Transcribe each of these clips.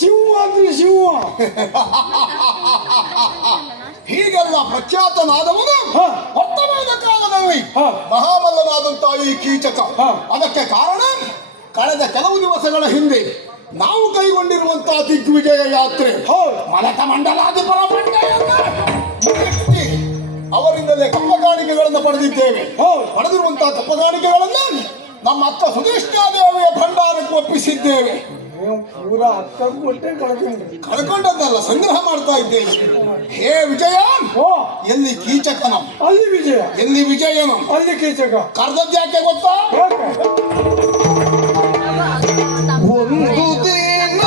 ಸಿಂಹ ಅಂದ್ರೆ ಸಿಂಹ. ಹೀಗೆಲ್ಲ ಪ್ರಖ್ಯಾತನಾದವನು ವರ್ತಮಾನ ಕಾಲದಲ್ಲಿ ಮಹಾಮಲ್ಲನಾದಂತಹ ಈ ಕೀಚಕ. ಅದಕ್ಕೆ ಕಾರಣ ಕಳೆದ ಕೆಲವು ದಿವಸಗಳ ಹಿಂದೆ ನಾವು ಕೈಗೊಂಡಿರುವಂತಹ ದಿಗ್ವಿಜಯ ಯಾತ್ರೆ ಮಲತ ಮಂಡಲಾಧಿಪರ ಅವರಿಂದಲೇ ಕಪ್ಪಗಾಣಿಕೆಗಳನ್ನು ಪಡೆದಿದ್ದೇವೆ. ಪಡೆದಿರುವಂತಹ ಕಪ್ಪಗಾಣಿಕೆಗಳನ್ನು ನಮ್ಮ ಅಕ್ಕ ಸುಧೀಷ್ಣಾದೇವಿಯ ಭಂಡಾರಕ್ಕೆ ಒಪ್ಪಿಸಿದ್ದೇವೆ. ಪೂರಾ ಅಕ್ಕ ಕೊಟ್ಟೆ ಕಳ್ಕೊಂಡದ್ದಲ್ಲ, ಸಂಗ್ರಹ ಮಾಡ್ತಾ ಇದ್ದೇವೆ. ಹೇ ವಿಜಯ, ಎಲ್ಲಿ ಕೀಚಕನ ಅಲ್ಲಿ ವಿಜಯ, ಎಲ್ಲಿ ವಿಜಯನು ಅಲ್ಲಿ ಕೀಚಕ. ಕರೆದದ್ಯಾಕೆ ಗೊತ್ತಾ? ಒಂದು ದಿನ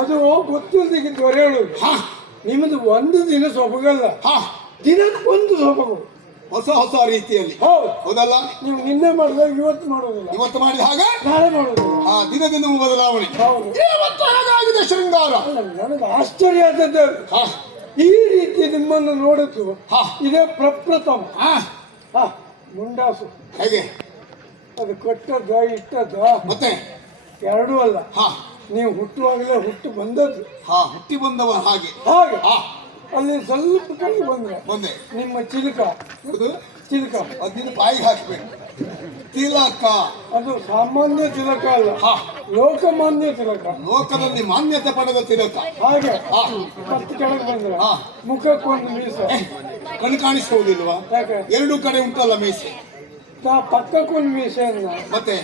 ಅದು ಗೊತ್ತಿಲ್ಲದಿಗೆ ದೊರೆಯಳು. ನಿಮ್ಮದು ಒಂದು ದಿನ ಸೊಬಗಲ್ಲ, ದಿನಕ್ಕೊಂದು ಸೊಬಗು, ಹೊಸ ಹೊಸ ರೀತಿಯಲ್ಲಿ. ಹೌದಲ್ಲ? ನೀವು ನಿನ್ನೆ ಮಾಡಿದಾಗ ಇವತ್ತು ಮಾಡೋದಿಲ್ಲ, ಇವತ್ತು ಮಾಡಿದ ಹಾಗೆ ನಾಳೆ ಮಾಡೋದಿಲ್ಲ. ದಿನ ದಿನ ಬದಲಾವಣೆ. ಇವತ್ತು ಹೇಗಾಗಿದೆ ಶೃಂಗಾರ? ನನಗೆ ಆಶ್ಚರ್ಯ ಆದದ್ದು ಈ ರೀತಿ ನಿಮ್ಮನ್ನು ನೋಡಿದ್ದು ಇದೇ ಪ್ರಪ್ರಥಮ. ಮುಂಡಾಸು ಹೇಗೆ ಅದು ಕೊಟ್ಟದ್ದ ಇಟ್ಟದ್ದ ಮತ್ತೆ ಎರಡೂ ಅಲ್ಲ. ನೀವು ಹುಟ್ಟುವಾಗಲೇ ಹುಟ್ಟು ಬಂದದ್ದು, ಹುಟ್ಟಿ ಬಂದವ ಹಾಗೆ ಹಾಗೆ ಅಲ್ಲಿ ಸ್ವಲ್ಪ ಕೈ ಬಂದೆ ನಿಮ್ಮ ಚಿಲಕ ಚಿಲಕ ಅದನ್ನ ಬಾಯಿಗೆ ಹಾಕ್ಬೇಕು. ತಿಲಕ ಅದು ಸಾಮಾನ್ಯ ತಿಲಕ ಅಲ್ಲ, ಲೋಕಮಾನ್ಯ ತಿಲಕ, ಲೋಕದಲ್ಲಿ ಮಾನ್ಯತೆ ಪಡೆದ ತಿಲಕ. ಹಾಗೆ ಮತ್ತೆ ಕೆಳಗೆ ಬಂದ್ರೆ ಮುಖಕ್ಕೊಂದು ಮೀಸೆ. ಕಣ್ಣು ಕಾಣಿಸುವುದಿಲ್ವಾ? ಎರಡು ಕಡೆ ಉಂಟಲ್ಲ ಮೀಸೆ. ಪಕ್ಕಕ್ಕೊಂದು ಮೀಸೆ ಅಲ್ಲ, ಮತ್ತೆ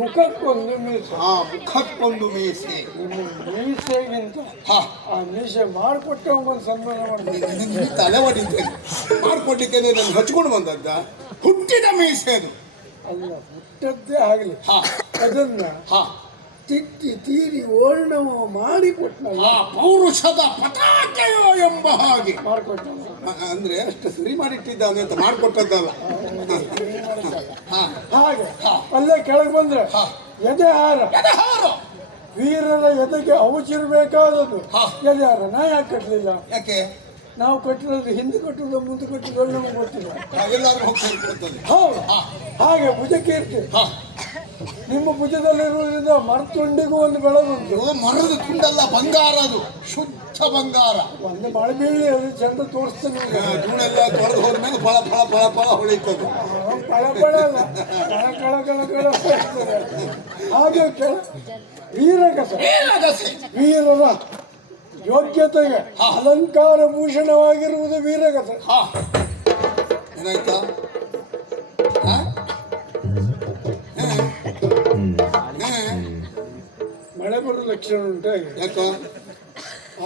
ಮುಖಕ್ಕೊಂದು ಮೀಸೆ. ಮುಖಕ್ಕೊಂದು ಮೀಸೆ. ಮೀಸೆಗಿಂತ ಆ ಮೀಸೆ ಮಾಡಿಕೊಟ್ಟೆ ಒಂದು ಸನ್ಮಾನ ಮಾಡಿದ್ದೆ. ತಲೆ ಹೊಡಿದ್ದೇನೆ ಮಾಡ್ಕೊಡ್ಲಿಕ್ಕೆ ನಾನು ಹಚ್ಕೊಂಡು ಬಂದದ್ದ. ಹುಟ್ಟಿದ ಮೀಸೆ ಅದು ಅಲ್ಲ, ಹುಟ್ಟದ್ದೇ ಆಗಲಿ ಅದನ್ನ ತಿದ್ದಿ ತೀರಿ ಓರ್ಣವ ಮಾಡಿಕೊಟ್ಟನಲ್ಲ, ಪೌರುಷದ ಪತಾಕೆಯೋ ಎಂಬ ಹಾಗೆ ಮಾಡಿಕೊಟ್ಟ. ಅಂದ್ರೆ ಅಷ್ಟು ಸರಿ ಮಾಡಿಟ್ಟಿದ್ದಾನೆ ಅಂತ ಮಾಡಿಕೊಟ್ಟದ್ದಲ್ಲ. ಹಾಗೆ ಅಲ್ಲೇ ಕೆಳಗೆ ಬಂದ್ರೆ ಎದೆ ಹಾರ, ವೀರರ ಎದೆಗೆ ಔಚಿರ್ಬೇಕಾದದ್ದು ಎದೆ ಹಾರ. ನಾ ಯಾಕೆ ಕಟ್ಟಲಿಲ್ಲ? ಯಾಕೆ? ನಾವು ಕಟ್ಟಿರೋದು ಹಿಂದೆ ಕಟ್ಟುವುದು ಮುಂದೆ ಕಟ್ಟುವುದು ನಮಗೆ ಗೊತ್ತಿಲ್ಲ. ಹೌದು, ಹಾಗೆ ಭುಜಕ್ಕೆ ಇರ್ತೀವಿ. ನಿಮ್ಮ ಭುಜದಲ್ಲಿರುವುದರಿಂದ ಮರತುಂಡಿಗೂ ಒಂದು ಬೆಳಗುಂಟು. ಮರದ ತುಂಡಲ್ಲ, ಬಂಗಾರ, ಅದು ಶುದ್ಧ ಬಂಗಾರ. ಒಂದು ಮಳೆ ಬೀಳಿ ಅದು ಚಂದ ತೋರಿಸ್ತೇನೆ. ಜೂನೆಲ್ಲ ತೊಳೆದು ಹೋದ್ಮೇಲೆ ಫಳ ಫಳ ಫಳ ಫಳ ಹೊಳಿತದೆ. ಫಳ ಫಳ ಅಲ್ಲ, ಕಳ ಕಳ ಕಳ ಕಳ. ಹಾಗೆ ವೀರಗಸ, ವೀರರ ಯೋಗ್ಯತೆಗೆ ಅಲಂಕಾರ ಭೂಷಣವಾಗಿರುವುದು ವೀರಗಸ. ಏನಾಯ್ತಾ? ಮಳೆ ಬರೋ ಲಕ್ಷಣ ಉಂಟಾಗಿ. ಯಾಕ?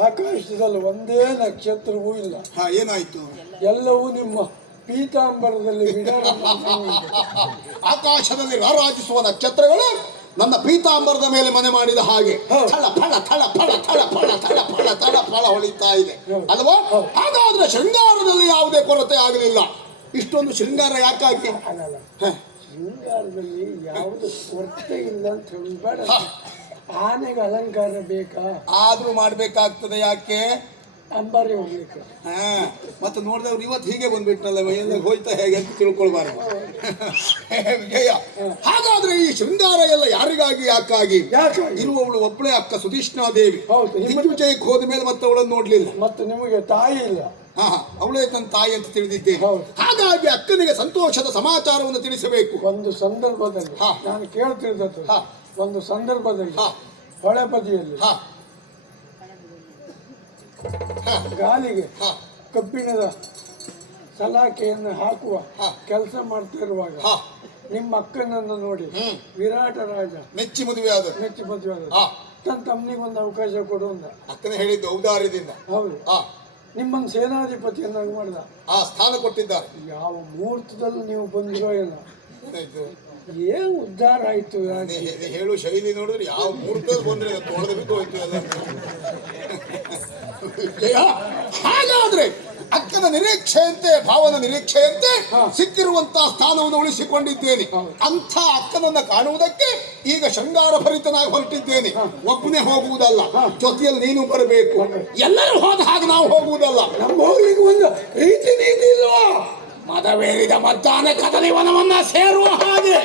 ಆಕಾಶದಲ್ಲಿ ಒಂದೇ ನಕ್ಷತ್ರವೂ ಇಲ್ಲ. ಏನಾಯ್ತು? ಎಲ್ಲವೂ ನಿಮ್ಮ ಪೀತಾಂಬರದಲ್ಲಿ ಆಕಾಶದಲ್ಲಿ ರಾರಾಜಿಸುವ ನಕ್ಷತ್ರಗಳು ನನ್ನ ಪೀತಾಂಬರದ ಮೇಲೆ ಮನೆ ಮಾಡಿದ ಹಾಗೆ ಥಳ ಫಳ ಥಳ ಫಳ ಥಳ ಫಳ ಥಳ ಫಳ ಥಳ ಫಳ ಹೊಳಿತಾ ಇದೆ ಅಲ್ವಾ? ಹಾಗಾದ್ರೆ ಶೃಂಗಾರದಲ್ಲಿ ಯಾವುದೇ ಕೊರತೆ ಆಗಲಿಲ್ಲ. ಇಷ್ಟೊಂದು ಶೃಂಗಾರ ಯಾಕಾಗಿ? ಶೃಂಗಾರದಲ್ಲಿ ಯಾವುದು ಕೊರತೆ ಇಲ್ಲ ಅಂತ ಹೇಳಬೇಡ. ಆನೆಗೆ ಅಲಂಕಾರ ಬೇಕಾ? ಆದ್ರೂ ಮಾಡ್ಬೇಕಾಗ್ತದೆ. ಯಾಕೆ? ಅಂಬಾರಿ ಹೋಗ್ಲಿಕ್ಕೆ. ಮತ್ತೆ ನೋಡಿದವ್ರು ಇವತ್ತು ಹೀಗೆ ಬಂದ್ಬಿಟ್ನಲ್ಲ, ಮೈಯೆಲ್ಲ ಹೋಯ್ತಾ ಹೇಗೆ ಅಂತ ತಿಳ್ಕೊಳ್ಬಾರ್ದು. ವಿಜಯ, ಹಾಗಾದ್ರೆ ಈ ಶೃಂಗಾರ ಎಲ್ಲ ಯಾರಿಗಾಗಿ ಯಾಕಾಗಿ? ಇರುವವಳು ಒಬ್ಬಳೇ ಅಕ್ಕ ಸುಧೀಷ್ಣಾದೇವಿ. ದಿಗ್ವಿಜಯಕ್ಕೆ ಹೋದ ಮೇಲೆ ಮತ್ತೆ ಅವಳನ್ನು ನೋಡ್ಲಿಲ್ಲ. ಮತ್ತೆ ನಿಮಗೆ ತಾಯಿ ಇಲ್ಲ. ಹಾ ಅವಳೇ ತನ್ನ ತಾಯಿ ಅಂತ ತಿಳಿದಿದ್ದೇನೆ. ಹೌದು. ಹಾಗಾಗಿ ಅಕ್ಕನಿಗೆ ಸಂತೋಷದ ಸಮಾಚಾರವನ್ನು ತಿಳಿಸಬೇಕು. ಒಂದು ಸಂದರ್ಭದಲ್ಲಿ ಹಾ. ನಾನು ಕೇಳ್ತಿದ್ದದ್ದು, ಹಾ. ಒಂದು ಸಂದರ್ಭದಲ್ಲಿ ಹಾ. ಹೊಳೆ ಬದಿಯಲ್ಲಿ ಹಾ ಹಾ ಗಾಲಿಗೆ ಹಾ ಕಬ್ಬಿಣದ ಸಲಾಕೆಯನ್ನು ಹಾಕುವ ಹಾ. ಕೆಲಸ ಮಾಡ್ತಾ ಇರುವಾಗ ಹಾ ನಿಮ್ಮ ಅಕ್ಕನನ್ನು ನೋಡಿ ಹ್ಮ್. ವಿರಾಟ ರಾಜ ಮೆಚ್ಚಿ ಮದುವೆ ಆದ. ಮೆಚ್ಚಿ ಮದುವೆ ಆದ. ಹಾ ತನ್ನ ತಮ್ಮನಿಗೆ ಒಂದು ಅವಕಾಶ ಕೊಡು ಅಂದ. ಅಕ್ಕನ ಹೇಳಿದ್ದು ಔದಾರ್ಯದಿಂದ. ಹೌದು. ಹಾ ನಿಮ್ಮನ್ನು ಸೇನಾಧಿಪತಿಯನ್ನಾಗಿ ಮಾಡಿದ. ಆ ಸ್ಥಾನ ಕೊಟ್ಟಿದ್ದಾರೆ. ಯಾವ ಮುಹೂರ್ತದಲ್ಲಿ ನೀವು ಬಂದಿರೋ ಏನೋ ಆಯ್ತು. ಏನ್ ಉದ್ಧಾರ ಆಯ್ತು. ನೀ ಹೇಳು ಶೈಲಿ ನೋಡಿದ್ರೆ ಯಾವ ಮುಹೂರ್ತದಲ್ಲಿ ಬಂದ್ರೆ ತೊಳೆದು ಹೋಯ್ತು ಎಲ್ಲ. ಹಾಗಾದ್ರೆ ಅಕ್ಕನ ನಿರೀಕ್ಷೆಯಂತೆ ಭಾವನ ನಿರೀಕ್ಷೆಯಂತೆ ಸಿಕ್ಕಿರುವಂತಹ ಸ್ಥಾನವನ್ನು ಉಳಿಸಿಕೊಂಡಿದ್ದೇನೆ. ಅಂಥ ಅಕ್ಕನನ್ನ ಕಾಣುವುದಕ್ಕೆ ಈಗ ಶೃಂಗಾರ ಭರಿತನಾಗಿ ಹೊರಟಿದ್ದೇನೆ. ಒಬ್ಬನೇ ಹೋಗುವುದಲ್ಲ, ಜೊತೆಯಲ್ಲಿ ನೀನು ಬರಬೇಕು. ಎಲ್ಲರೂ ಹೋದ ಹಾಗೆ ನಾವು ಹೋಗುವುದಲ್ಲ. ನಮ್ಮ ಹೋಗ್ಲಿಕ್ಕೆ ಒಂದು ರೀತಿ ನೀತಿ ಇಲ್ವಾ? ಮದವೇರಿದ ಮಧ್ಯಾಹ್ನ ಕದಲಿವನವನ್ನ ಸೇರುವ ಹಾಗೆ.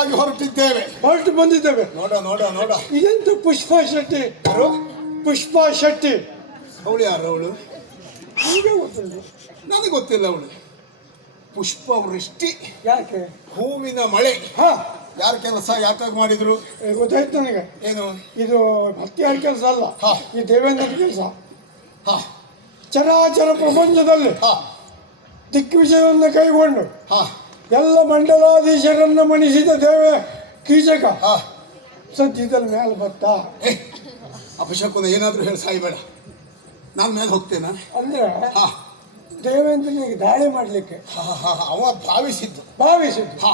ಸಲುವಾಗಿ ಹೊರಟಿದ್ದೇವೆ. ಹೊರಟು ಬಂದಿದ್ದೇವೆ. ನೋಡ ನೋಡ ನೋಡ, ಇದೆಂತ ಪುಷ್ಪಾ ಶೆಟ್ಟಿ? ಪುಷ್ಪಾ ಶೆಟ್ಟಿ ಅವಳು ಯಾರು? ಅವಳು ನಿಮಗೆ ಗೊತ್ತುಂಟು? ನನಗೆ ಗೊತ್ತಿಲ್ಲ. ಅವಳು ಪುಷ್ಪವೃಷ್ಟಿ, ಯಾಕೆ? ಹೂವಿನ ಮಳೆ. ಹಾ, ಯಾರ ಕೆಲಸ ಯಾಕಾಗಿ ಮಾಡಿದ್ರು ಗೊತ್ತಾಯ್ತು ನನಗೆ. ಏನು? ಇದು ಭಕ್ತಿಯಾರ ಕೆಲಸ ಅಲ್ಲ, ಹಾ. ಈ ದೇವೇಂದ್ರ ಕೆಲಸ. ಹಾ ಚರಾಚರ ಪ್ರಪಂಚದಲ್ಲಿ ಹಾ ದಿಗ್ವಿಜಯವನ್ನು ಕೈಗೊಂಡು ಹಾ ಎಲ್ಲ ಮಂಡಲಾಧೀಶರನ್ನು ಮಣಿಸಿದ ದೇವ ಕೀಚಕ ಹಾ ಸದ್ಯದಲ್ಲಿ ಮೇಲೆ ಬತ್ತ. ಅಪಶಕುನ ಏನಾದರೂ ಹೇಳಿ ಸಾಯ್ಬೇಡ, ನಾನು ಮೇಲೆ ಹೋಗ್ತೇನಾ? ಅಂದ್ರೆ ಹಾ ದೇವೇಂದ್ರನಿಗೆ ದಾಳಿ ಮಾಡಲಿಕ್ಕೆ ಅವ ಭಾವಿಸಿದ್ದು ಭಾವಿಸಿದ್ದು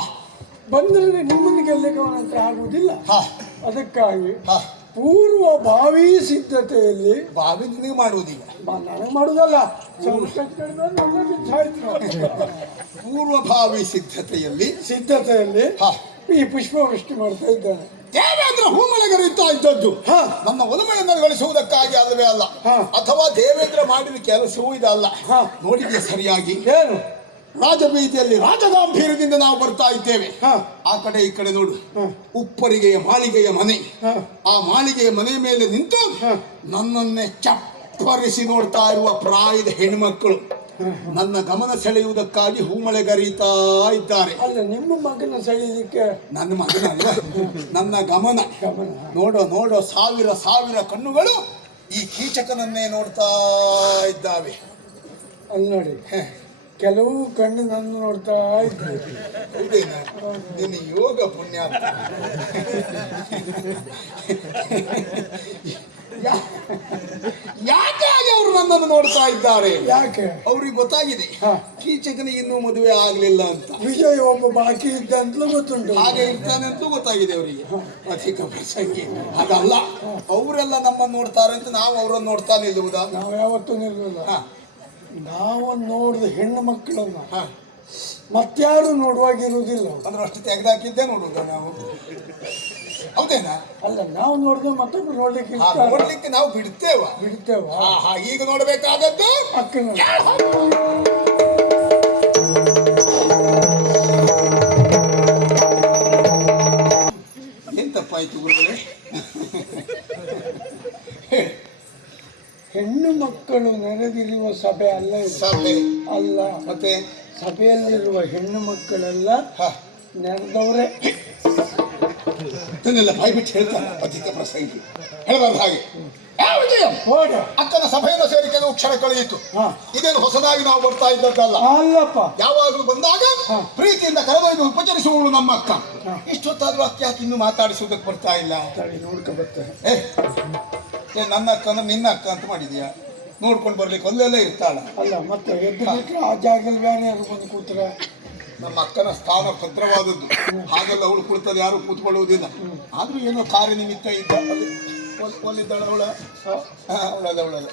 ಬಂದ್ರೆ ನಿಮ್ಮನ್ನು ಗೆಲ್ಲಕ್ಕೆ ಅವನಂತ ಆಗುವುದಿಲ್ಲ. ಹಾ ಅದಕ್ಕಾಗಿ ಹಾ ಪೂರ್ವ ಭಾವಿ ಸಿದ್ಧತೆಯಲ್ಲಿ ಭಾವಿ ನಿನಗೆ ಮಾಡುವುದಿಲ್ಲ, ನನಗೆ ಮಾಡುವುದಲ್ಲ, ಪೂರ್ವಭಾವಿ ಸಿದ್ಧತೆಯಲ್ಲಿ ಹಾ ಈ ಪುಷ್ಪವೃಷ್ಟಿ ಮಾಡ್ತಾ ಇದ್ದಾನೆ. ದೇವೇಂದ್ರ ಹೂಮಳೆಗರಿತಾ ಇದ್ದದ್ದು ಹಾ ನನ್ನ ಒಲಮೆಯನ್ನು ಗಳಿಸುವುದಕ್ಕಾಗಿ ಅಲ್ಲವೇ ಅಲ್ಲ, ಹಾ. ಅಥವಾ ದೇವೇಂದ್ರ ಮಾಡಿದ ಕೆಲಸವೂ ಇದಲ್ಲ. ಹಾ. ನೋಡಿದ್ಯಾ ಸರಿಯಾಗಿ? ಏನು? ರಾಜಬೀದಿಯಲ್ಲಿ ರಾಜಗಾಂಭೀರ್ಯದಿಂದ ನಾವು ಬರ್ತಾ ಇದ್ದೇವೆ. ಹಾ. ಆ ಕಡೆ ಈ ಕಡೆ ನೋಡು, ಹಾ. ಉಪ್ಪರಿಗೆಯ ಮಾಳಿಗೆಯ ಮನೆ. ಹಾ. ಆ ಮಾಳಿಗೆಯ ಮನೆ ಮೇಲೆ ನಿಂತು ಹಾ. ನನ್ನನ್ನೇ ಚಪ್ಪರಿಸಿ ನೋಡ್ತಾ ಇರುವ ಪ್ರಾಯದ ಹೆಣ್ಮಕ್ಕಳು ನನ್ನ ಗಮನ ಸೆಳೆಯುವುದಕ್ಕಾಗಿ ಹೂಮಳೆಗರೀತಾ ಇದ್ದಾರೆ. ಅಲ್ಲ, ನಿಮ್ಮ ಮಗನ ಸೆಳೆಯಲಿಕ್ಕೆ ನನ್ನ ಮಗನಲ್ಲ, ನನ್ನ ಗಮನ. ಗಮನ. ನೋಡೋ ನೋಡೋ, ಸಾವಿರ ಸಾವಿರ ಕಣ್ಣುಗಳು ಈ ಕೀಚಕನನ್ನೇ ನೋಡ್ತಾ ಇದ್ದಾವೆ. ಅಲ್ಲಿ ನೋಡಿ, ಕೆಲವು ಕಣ್ಣು ನನ್ನ ನೋಡ್ತಾ ಇದ್ದಾರೆ. ಹೌದೇನಾ? ನಿನ್ನ ಯೋಗ ಪುಣ್ಯ. ಯಾಕಾಗಿ ಅವರು ನನ್ನನ್ನು ನೋಡ್ತಾ ಇದ್ದಾರೆ? ಯಾಕೆ? ಅವ್ರಿಗೆ ಗೊತ್ತಾಗಿದೆ ಹಾ. ಕೀಚಕನಿಗೆ ಇನ್ನೂ ಮದುವೆ ಆಗ್ಲಿಲ್ಲ ಅಂತ. ವಿಜಯ್ ಒಬ್ಬ ಬಾಕಿ ಇದ್ದ ಅಂತಲೂ ಗೊತ್ತುಂಟು. ಹಾಗೆ ಇರ್ತಾನೆ ಅಂತೂ ಗೊತ್ತಾಗಿದೆ ಅವರಿಗೆ. ಅಧಿಕ ಪ್ರಸಂಗಿ ಅದಲ್ಲ, ಅವರೆಲ್ಲ ನಮ್ಮನ್ನು ನೋಡ್ತಾರೆ ಅಂತ ನಾವು ಅವರನ್ನು ನೋಡ್ತಾ ನಿಲ್ಲುವುದಾ? ನಾವು ಯಾವತ್ತೂ ನಿಲ್ಲುವುದಿಲ್ಲ. ಹಾ ನಾವು ನೋಡಿದ ಹೆಣ್ಣು ಮಕ್ಕಳನ್ನ ಹಾ ಮತ್ಯಾರು ನೋಡುವಾಗಿರುವುದಿಲ್ಲ. ಅಂದ್ರೆ ಅಷ್ಟು ತೆಗೆದಾಕಿದ್ದೇ ನೋಡುವುದ ನಾವು? ಹೌದೇನಾ? ಅಲ್ಲ, ನಾವು ನೋಡಿದ್ರೆ ಮತ್ತೊಬ್ರು ನೋಡ್ಲಿಕ್ಕೆ ನೋಡ್ಲಿಕ್ಕೆ ನಾವು ಬಿಡ್ತೇವ. ಈಗ ನೋಡ್ಬೇಕಾದದ್ದು ಅಕ್ಕನ. ಏನ್ ತಪ್ಪಾಯ್ತು ಗುರುಗಳೇ? ಹೆಣ್ಣು ಮಕ್ಕಳು ನೆರೆದಿರುವ ಸಭೆ ಅಲ್ಲ ಇದು. ಸಭೆ ಅಲ್ಲ, ಮತ್ತೆ ಸಭೆಯಲ್ಲಿರುವ ಹೆಣ್ಣು ಮಕ್ಕಳೆಲ್ಲ ನೆರೆದವರೇ. ಇದನ್ನೆಲ್ಲ ಬಾಯ್ಬಿಟ್ಟು ಹೇಳ್ತಾರೆ ಅಧಿಕ ಪ್ರಸಂಗಿ. ಹೇಳಬಾರ್ದು ಹಾಗೆ. ಅಕ್ಕನ ಸಭೆಯನ್ನು ಸೇರಿ ಕೆಲವು ಕ್ಷಣ ಕಳೆಯಿತು. ಇದೇನು ಹೊಸದಾಗಿ ನಾವು ಬರ್ತಾ ಇದ್ದದ್ದಲ್ಲ. ಅಲ್ಲಪ್ಪ, ಯಾವಾಗಲೂ ಬಂದಾಗ ಪ್ರೀತಿಯಿಂದ ಕರೆದೊಯ್ದು ಉಪಚರಿಸುವವಳು ನಮ್ಮ ಅಕ್ಕ. ಇಷ್ಟೊತ್ತಾದ್ರೂ ಅಕ್ಕ ಯಾಕೆ ಇನ್ನು ಮಾತಾಡಿಸುವುದಕ್ಕೆ ಬರ್ತಾ ಇಲ್ಲ? ನೋಡ್ಕೊ ಬರ್ತಾರೆ. ನನ್ನ ಅಕ್ಕ ಅಂದ್ರೆ ನಿನ್ನ ಅಕ್ಕ ಅಂತ ಮಾಡಿದ್ಯಾ? ನೋಡ್ಕೊಂಡು ಬರ್ಲಿಕ್ಕೆ ಅಲ್ಲೆಲ್ಲ ಇರ್ತಾಳ. ಅಲ್ಲ, ಮತ್ತೆ ಎದ್ದು ಬಿಟ್ರೆ ಆ ಜಾಗದಲ್ಲಿ ಬೇರೆ ಯಾರು ಬಂದು ಕೂತ್ರೆ? ನಮ್ಮ ಅಕ್ಕನ ಸ್ಥಾನ ಭದ್ರವಾದದ್ದು, ಹಾಗೆಲ್ಲ ಅವಳು ಕುಳಿತದ್ದು ಯಾರು ಕೂತ್ಕೊಳ್ಳುವುದಿಲ್ಲ. ಆದ್ರೂ ಏನೋ ಕಾರ್ಯ ನಿಮಿತ್ತ ಇದ್ದ ಒಲ್ಲಿದ್ದಾಳ ಅವಳ. ಅವಳಲ್ಲ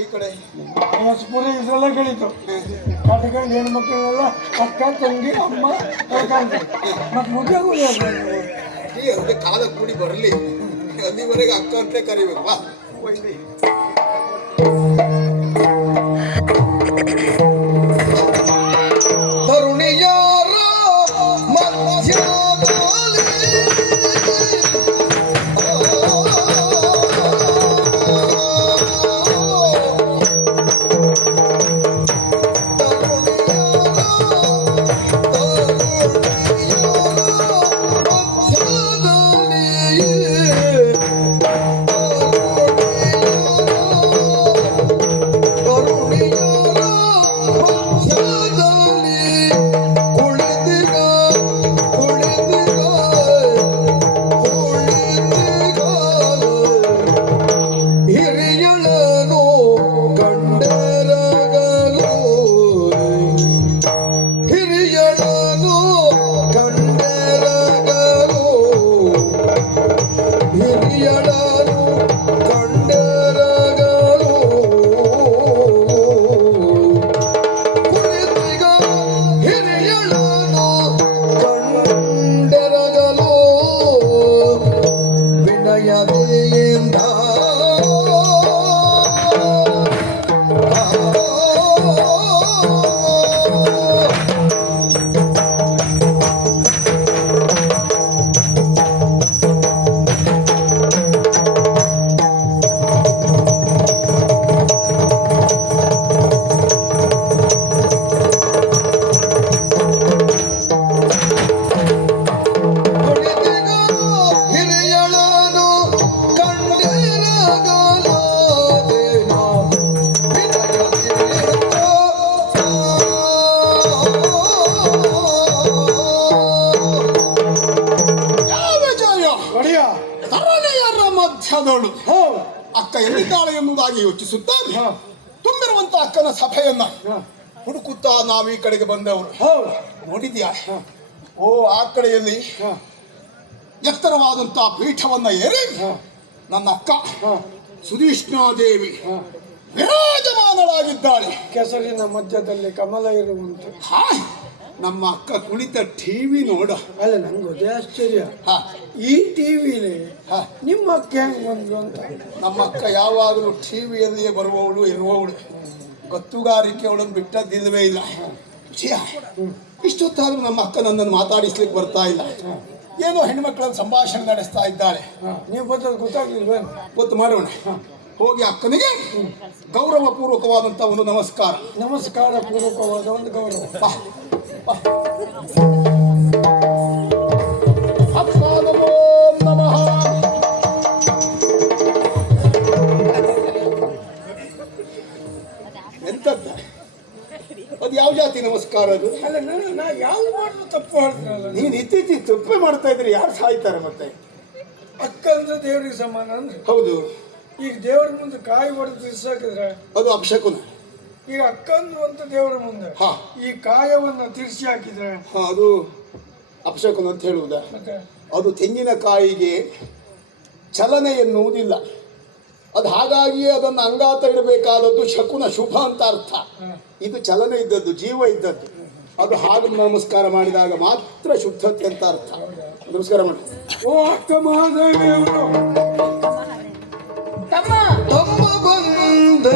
ಈ ಕಡೆ ಪುರ ಇದೆಲ್ಲ ಕಳೀತು. ಕಟ್ಕೊಂಡು ಹೆಣ್ಮಕ್ಳೆಲ್ಲ ಅಕ್ಕ, ತಂಗಿ, ಅಮ್ಮ ಮತ್ತೆ ಮುಗಿಯಾಗುದು. ಅದೇ ಕಾಲ ಕೂಡಿ ಬರಲಿ, ಅಲ್ಲಿವರೆಗೆ ಅಕ್ಕ ಅಂತಲೇ ಕರಿಬೇಕು. ವಾ ತರುಣಿಯಾರ ಮಧ್ಯ ಆದವಳು ಹೌದು. ಅಕ್ಕ ಎಲ್ಲಿದ್ದಾಳೆ ಎನ್ನುವುದಾಗಿ ಯೋಚಿಸುತ್ತಾ ಹಾ. ತುಂಬಿರುವಂತ ಅಕ್ಕನ ಸಭೆಯನ್ನ ಹಾ. ಹುಡುಕುತ್ತಾ ನಾವು ಈ ಕಡೆಗೆ ಬಂದವರು. ಹೌದು. ನೋಡಿದ್ಯಾ? ಹಾ. ಓ ಆ ಕಡೆಯಲ್ಲಿ ಹಾ. ಎತ್ತರವಾದಂತ ಪೀಠವನ್ನ ಏರಿ ಹಾ. ನನ್ನ ಅಕ್ಕ ಹಾ. ಸುಧೀಷ್ಣಾದೇವಿ ಹಾ. ವಿರಾಜಮಾನಳಾಗಿದ್ದಾಳೆ. ಕೆಸರಿನ ಮಧ್ಯದಲ್ಲಿ ಕಮಲ ಇರುವಂತೆ. ಹಾ, ನಮ್ಮ ಅಕ್ಕ ಕುಳಿತ ಟಿವಿ ನೋಡ. ಅಲ್ಲ, ನಂಗೆ ಅದೇ ಆಶ್ಚರ್ಯ. ಹಾ, ಈ ಟಿವಿಲಿ ಹಾ. ನಿಮ್ಮ ಅಕ್ಕ ಹೆಂಗ್ ಬಂದ್ರು ಅಂತ. ನಮ್ಮ ಅಕ್ಕ ಯಾವಾಗಲೂ ಟಿವಿಯಲ್ಲಿಯೇ ಬರುವವಳು ಇರುವವಳು. ಗೊತ್ತುಗಾರಿಕೆ ಅವಳನ್ನು ಬಿಟ್ಟದ್ದಿಲ್ಲವೇ ಇಲ್ಲ. ವಿಷಯ ಇಷ್ಟೊತ್ತಾದ್ರೂ ನಮ್ಮ ಅಕ್ಕ ನನ್ನನ್ನು ಮಾತಾಡಿಸ್ಲಿಕ್ಕೆ ಬರ್ತಾ ಇಲ್ಲ. ಏನೋ ಹೆಣ್ಮಕ್ಳನ್ನ ಸಂಭಾಷಣೆ ನಡೆಸ್ತಾ ಇದ್ದಾಳೆ. ನೀವು ಬಂದದ್ದು ಗೊತ್ತಾಗ್ಲಿಲ್ವೇನು? ಗೊತ್ತು ಮಾಡೋಣ. ಹೋಗಿ ಅಕ್ಕನಿಗೆ ಗೌರವ ಪೂರ್ವಕವಾದಂತ ಒಂದು ನಮಸ್ಕಾರ. ನಮಸ್ಕಾರ ಪೂರ್ವಕವಾದ ಒಂದು ಗೌರವ. ಬಾ, ಬಾ. ಅಕ್ಕ ನಮೋ ನಮಃ. ಎಂತದ್ದ ಅದು ಯಾವ ಜಾತಿ ನಮಸ್ಕಾರ ಅದು? ಅಲ್ಲ, ನಾ ಯಾವ್ದು ಮಾಡಿದ್ರು ತಪ್ಪು ಹೇಳ್ತೀನಲ್ಲ. ನೀನು ಇತ್ತೀಚೆಗೆ ತಪ್ಪೆ ಮಾಡ್ತಾ ಇದ್ರೆ ಯಾರು ಸಾಯ್ತಾರೆ ಮತ್ತೆ? ಅಕ್ಕ ಅಂದ್ರೆ ದೇವ್ರಿಗೆ ಸಮಾನ ಅಂದ್ರೆ. ಹೌದು. ಈಗ ದೇವ್ರ ಮುಂದೆ ಕಾಯಿ ಹೊಡೆದು ತಿರ್ಸಾಕಿದ್ರೆ ಅದು ಅಪಶಕುನ. ಈಗ ಅಕ್ಕಂದ್ರು ಅಂತ ದೇವ್ರ ಮುಂದೆ ಹಾ. ಈ ಕಾಯವನ್ನ ತಿರ್ಸಿ ಹಾಕಿದ್ರೆ ಹಾ, ಅದು ಅಪಶಕುನ ಅಂತ ಹೇಳುವುದ? ಮತ್ತೆ ಅದು ತೆಂಗಿನಕಾಯಿಗೆ ಚಲನೆ ಎನ್ನುವುದಿಲ್ಲ. ಅದು ಹಾಗಾಗಿಯೇ ಅದನ್ನು ಅಂಗಾತ ಇಡಬೇಕಾದದ್ದು ಶಕುನ, ಶುಭ ಅಂತ ಅರ್ಥ. ಇದು ಚಲನೆ ಇದ್ದದ್ದು, ಜೀವ ಇದ್ದದ್ದು. ಅದು ಹಾಗೆ ನಮಸ್ಕಾರ ಮಾಡಿದಾಗ ಮಾತ್ರ ಶುದ್ಧತೆ ಅಂತ ಅರ್ಥ. ನಮಸ್ಕಾರ ಮಾಡಿ. ಓ ಅಕ್ಕ ಮಹಾದೇವಿ ಅವರು ತಮ್ಮ ಬಂದ